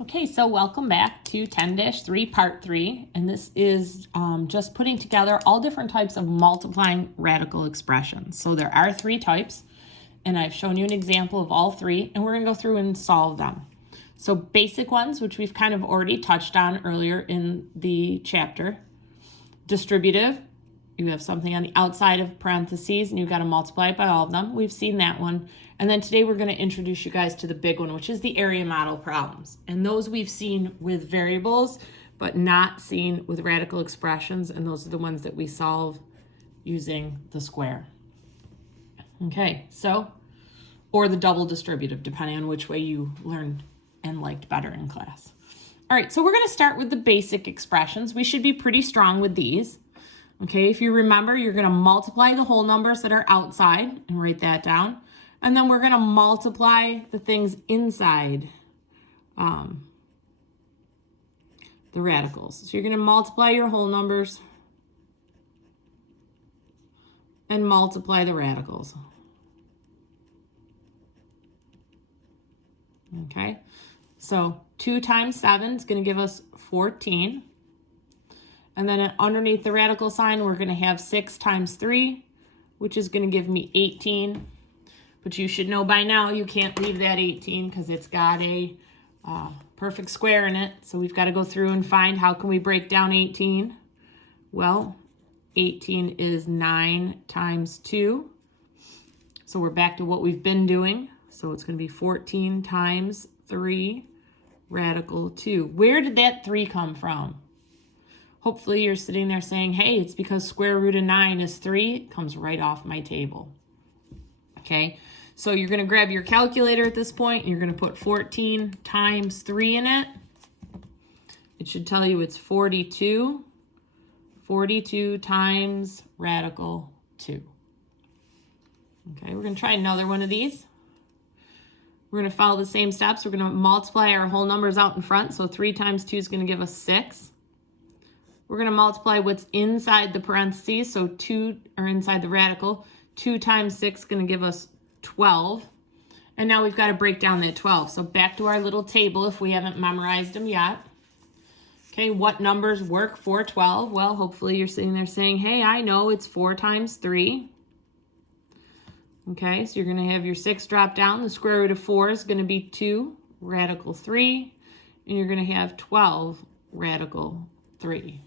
Okay, so welcome back to 10-3 part 3, and this is just putting together all different types of multiplying radical expressions. So there are 3 types, and I've shown you an example of all 3, and we're going to go through and solve them. So basic ones, which we've kind of already touched on earlier in the chapter. Distributive, you have something on the outside of parentheses, and you've got to multiply it by all of them. We've seen that one. And then today we're going to introduce you guys to the big one, which is the area model problems. And those we've seen with variables, but not seen with radical expressions. And those are the ones that we solve using the square. Okay, so, or the double distributive, depending on which way you learned and liked better in class. All right, so we're going to start with the basic expressions. We should be pretty strong with these. Okay, if you remember, you're going to multiply the whole numbers that are outside and write that down. And then we're going to multiply the things inside the radicals. So you're going to multiply your whole numbers and multiply the radicals. Okay, so 2 times 7 is going to give us 14. And then underneath the radical sign, we're going to have 6 times 3, which is going to give me 18. But you should know by now you can't leave that 18 because it's got a perfect square in it. So we've got to go through and find how can we break down 18. Well, 18 is 9 times 2. So we're back to what we've been doing. So it's going to be 14 times 3 radical 2. Where did that 3 come from? Hopefully you're sitting there saying, hey, it's because square root of 9 is 3. It comes right off my table. Okay, so you're going to grab your calculator at this point, and you're going to put 14 times 3 in it. It should tell you it's 42. 42 times radical 2. Okay, we're going to try another one of these. We're going to follow the same steps. We're going to multiply our whole numbers out in front. So 3 times 2 is going to give us 6. We're going to multiply what's inside the parentheses. So 2 are inside the radical. 2 times 6 is going to give us 12. And now we've got to break down that 12. So back to our little table if we haven't memorized them yet. Okay, what numbers work for 12? Well, hopefully you're sitting there saying, hey, I know it's 4 times 3. Okay, so you're going to have your 6 drop down. The square root of 4 is going to be 2 radical 3. And you're going to have 12 radical 3.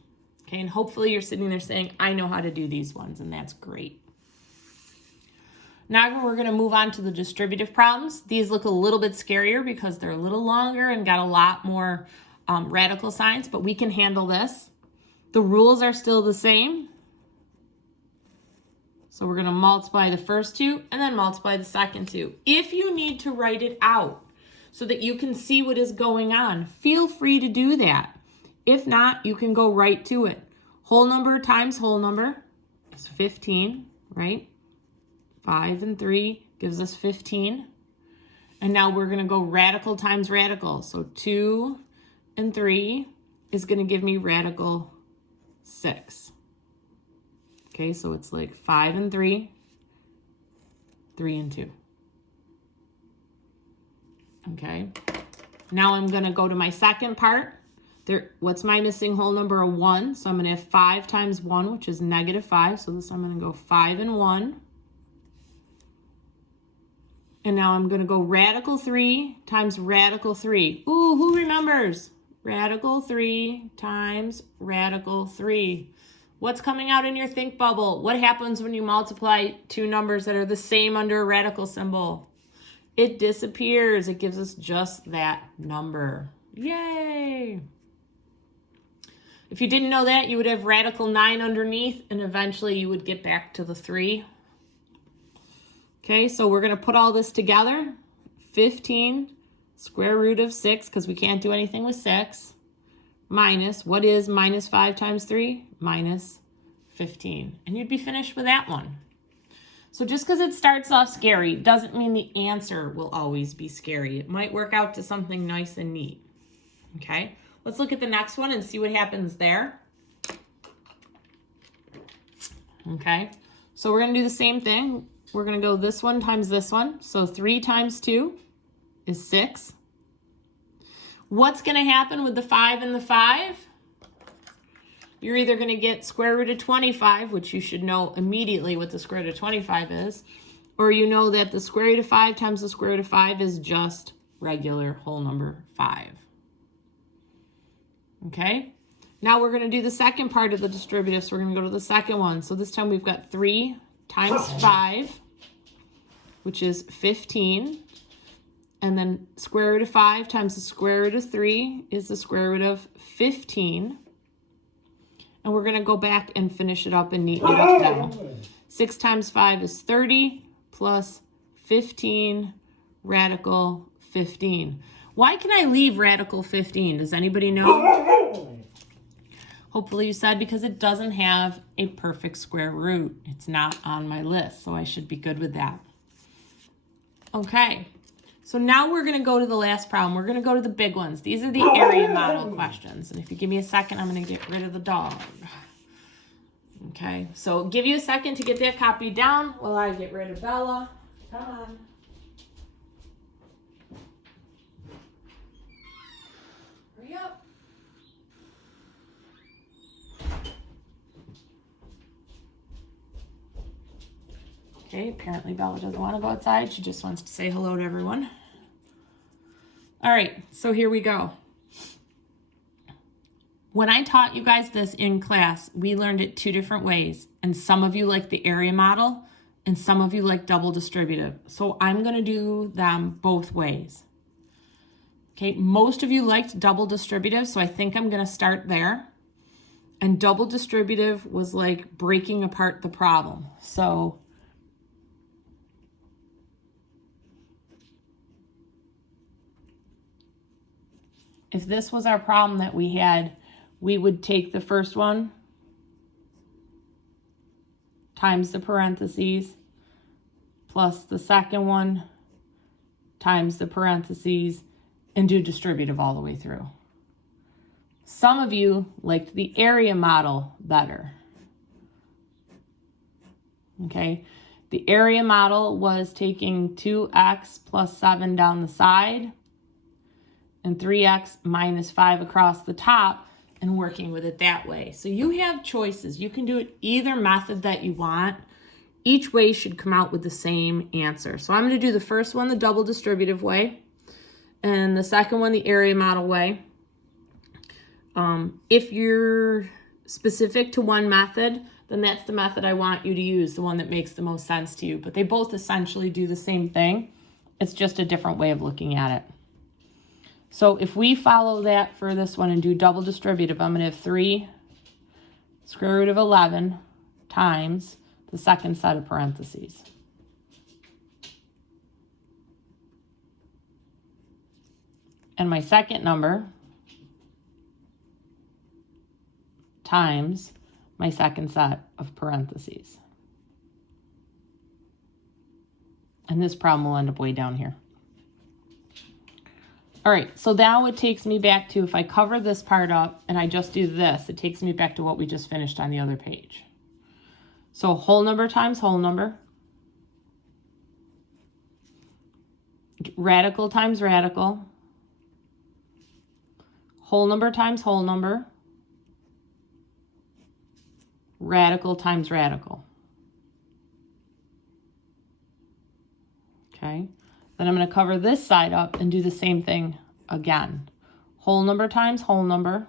Okay, and hopefully you're sitting there saying, I know how to do these ones, and that's great. Now we're going to move on to the distributive problems. These look a little bit scarier because they're a little longer and got a lot more radical signs, but we can handle this. The rules are still the same. So we're going to multiply the first 2 and then multiply the second 2. If you need to write it out so that you can see what is going on, feel free to do that. If not, you can go right to it. Whole number times whole number is 15, right? 5 and 3 gives us 15. And now we're going to go radical times radical. So 2 and 3 is going to give me radical 6. Okay, so it's like 5 and 3, 3 and 2. Okay, now I'm going to go to my second part. What's my missing whole number? A 1. So I'm going to have 5 times 1, which is negative 5. So this I'm going to go 5 and 1. And now I'm going to go radical 3 times radical 3. Ooh, who remembers? Radical 3 times radical 3. What's coming out in your think bubble? What happens when you multiply 2 numbers that are the same under a radical symbol? It disappears. It gives us just that number. Yay! If you didn't know that, you would have radical 9 underneath, and eventually you would get back to the 3. Okay, so we're going to put all this together. 15 square root of 6, because we can't do anything with 6, minus, what is minus 5 times 3? Minus 15. And you'd be finished with that one. So just because it starts off scary doesn't mean the answer will always be scary. It might work out to something nice and neat. Okay, let's look at the next one and see what happens there. Okay, so we're going to do the same thing. We're going to go this one times this one. So 3 times 2 is 6. What's going to happen with the 5 and the 5? You're either going to get square root of 25, which you should know immediately what the square root of 25 is, or you know that the square root of 5 times the square root of 5 is just regular whole number 5. Okay? Now we're going to do the second part of the distributive, so we're going to go to the second one. So this time we've got 3 times 5, which is 15. And then square root of 5 times the square root of 3 is the square root of 15. And we're going to go back and finish it up and neaten it up now. 6 times 5 is 30 plus 15 radical 15. Why can I leave radical 15? Does anybody know? Hopefully you said because it doesn't have a perfect square root. It's not on my list, so I should be good with that. Okay, so now we're going to go to the last problem. We're going to go to the big ones. These are the area model questions. And if you give me a second, I'm going to get rid of the dog. Okay, so give you a second to get that copy down while I get rid of Bella. Come on. Hurry up. Okay, apparently Bella doesn't want to go outside. She just wants to say hello to everyone. All right, so here we go. When I taught you guys this in class, we learned it 2 different ways. And some of you like the area model and some of you like double distributive. So I'm going to do them both ways. Okay, most of you liked double distributive, so I think I'm going to start there. And double distributive was like breaking apart the problem. So if this was our problem that we had, we would take the first one times the parentheses plus the second one times the parentheses and do distributive all the way through. Some of you liked the area model better. Okay, the area model was taking 2x plus 7 down the side and 3x minus 5 across the top and working with it that way. So you have choices. You can do it either method that you want. Each way should come out with the same answer. So I'm going to do the first one the double distributive way and the second one the area model way. If you're specific to one method, then that's the method I want you to use, the one that makes the most sense to you. But they both essentially do the same thing. It's just a different way of looking at it. So if we follow that for this one and do double distributive, I'm going to have 3 square root of 11 times the second set of parentheses. And my second number times my second set of parentheses. And this problem will end up way down here. All right, so now it takes me back to, if I cover this part up and I just do this, it takes me back to what we just finished on the other page. So whole number times whole number. Radical times radical. Whole number times whole number. Radical times radical. Okay. Then I'm going to cover this side up and do the same thing again. Whole number times whole number.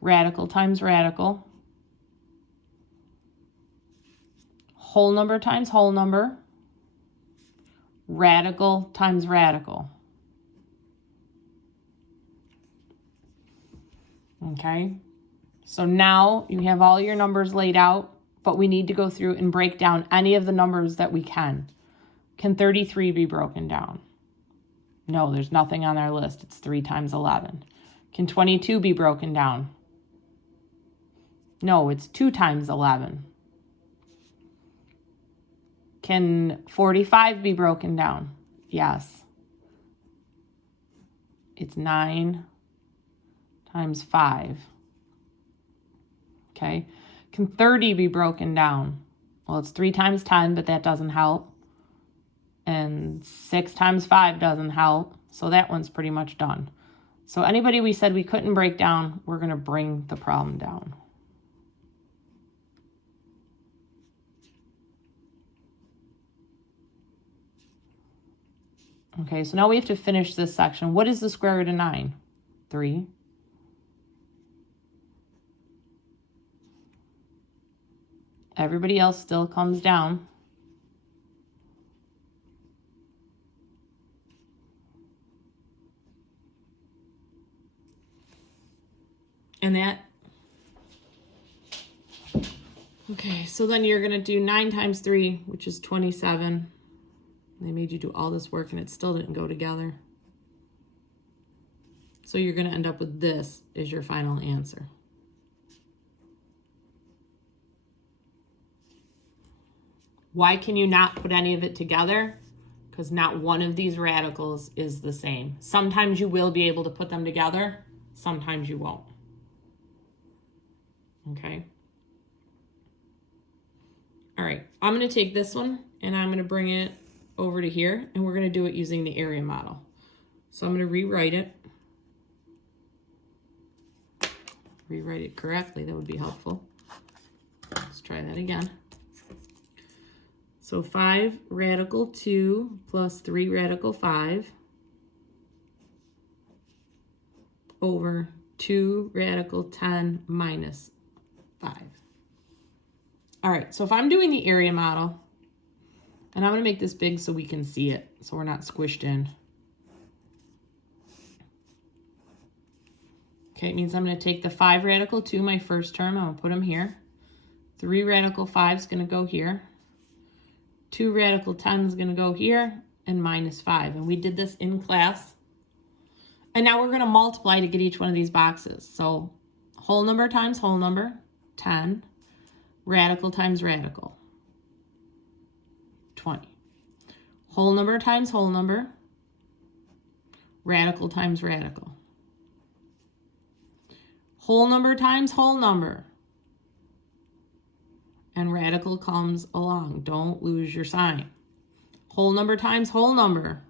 Radical times radical. Whole number times whole number. Radical times radical. Okay. So now you have all your numbers laid out, but we need to go through and break down any of the numbers that we can. Can 33 be broken down? No, there's nothing on our list. It's 3 times 11. Can 22 be broken down? No, it's 2 times 11. Can 45 be broken down? Yes. It's 9 times 5. Okay. Can 30 be broken down? Well, it's 3 times 10, but that doesn't help. And 6 times 5 doesn't help. So that one's pretty much done. So anybody we said we couldn't break down, we're going to bring the problem down. Okay, so now we have to finish this section. What is the square root of 9? 3. Everybody else still comes down. And that, okay, so then you're going to do 9 times 3, which is 27. They made you do all this work and it still didn't go together. So you're going to end up with this as your final answer. Why can you not put any of it together? Because not one of these radicals is the same. Sometimes you will be able to put them together. Sometimes you won't. Okay. All right. I'm going to take this one and I'm going to bring it over to here, and we're going to do it using the area model. So I'm going to rewrite it. Rewrite it correctly. That would be helpful. Let's try that again. So 5 radical 2 plus 3 radical 5 over 2 radical 10 minus 5. All right, so if I'm doing the area model, and I'm going to make this big so we can see it, so we're not squished in. Okay, it means I'm going to take the 5 radical 2, my first term, I'm going to put them here. 3 radical 5 is going to go here. 2 radical 10 is going to go here, and minus 5. And we did this in class. And now we're going to multiply to get each one of these boxes. So whole number times whole number, 10. Radical times radical, 20. Whole number times whole number, radical times radical. Whole number times whole number. And radical comes along. Don't lose your sign. Whole number times whole number.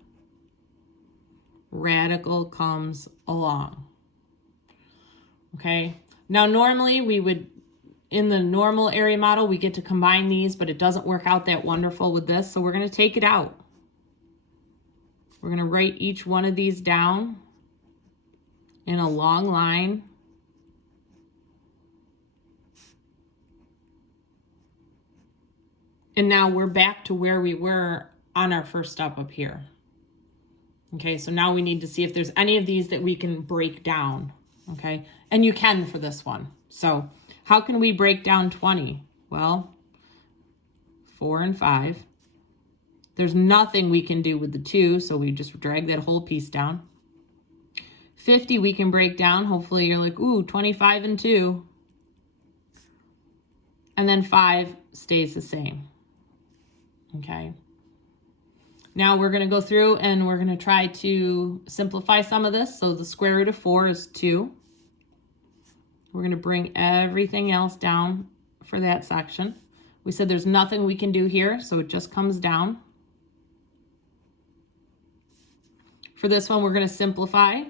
Radical comes along. Okay. Now normally we would, in the normal area model, we get to combine these, but it doesn't work out that wonderful with this. So we're going to take it out. We're going to write each one of these down in a long line. And now we're back to where we were on our first step up here. Okay, so now we need to see if there's any of these that we can break down. Okay, and you can for this one. So how can we break down 20? Well, 4 and 5. There's nothing we can do with the 2, so we just drag that whole piece down. 50 we can break down. Hopefully you're like, ooh, 25 and 2. And then 5 stays the same. Okay. Now we're going to go through and we're going to try to simplify some of this. So the square root of 4 is 2. We're going to bring everything else down for that section. We said there's nothing we can do here, so it just comes down. For this one, we're going to simplify.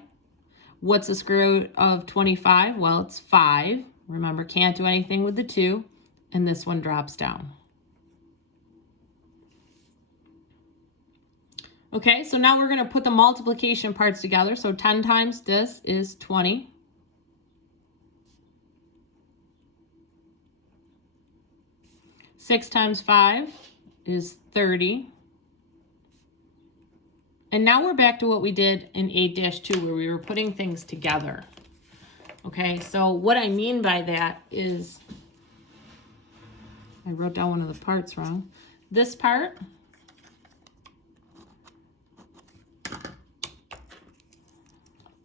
What's the square root of 25? Well, it's 5. Remember, can't do anything with the 2, and this one drops down. Okay, so now we're going to put the multiplication parts together. So 10 times this is 20. Six times 5 is 30. And now we're back to what we did in 8-2 where we were putting things together. Okay, so what I mean by that is, I wrote down one of the parts wrong. This part,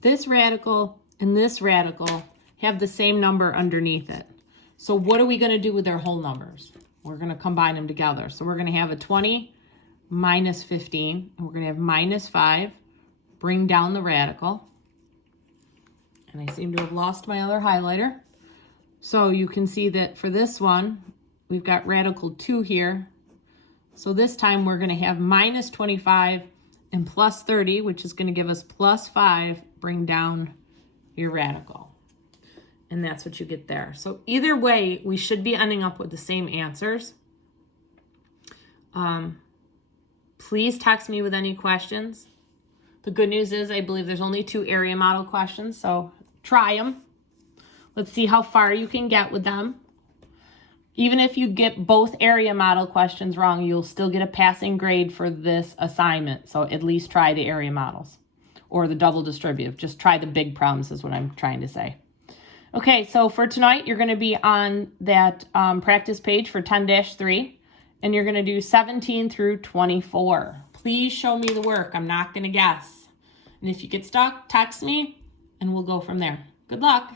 this radical and this radical have the same number underneath it. So what are we going to do with their whole numbers? We're going to combine them together. So we're going to have a 20 minus 15, and we're going to have minus 5, bring down the radical. And I seem to have lost my other highlighter. So you can see that for this one, we've got radical 2 here. So this time we're going to have minus 25 and plus 30, which is going to give us plus 5, bring down your radical. And that's what you get there. So either way, we should be ending up with the same answers. Please text me with any questions. The good news is I believe there's only 2 area model questions, so try them. Let's see how far you can get with them. Even if you get both area model questions wrong, you'll still get a passing grade for this assignment. So at least try the area models or the double distributive. Just try the big problems is what I'm trying to say. Okay, so for tonight, you're going to be on that practice page for 10-3, and you're going to do 17 through 24. Please show me the work. I'm not going to guess. And if you get stuck, text me, and we'll go from there. Good luck.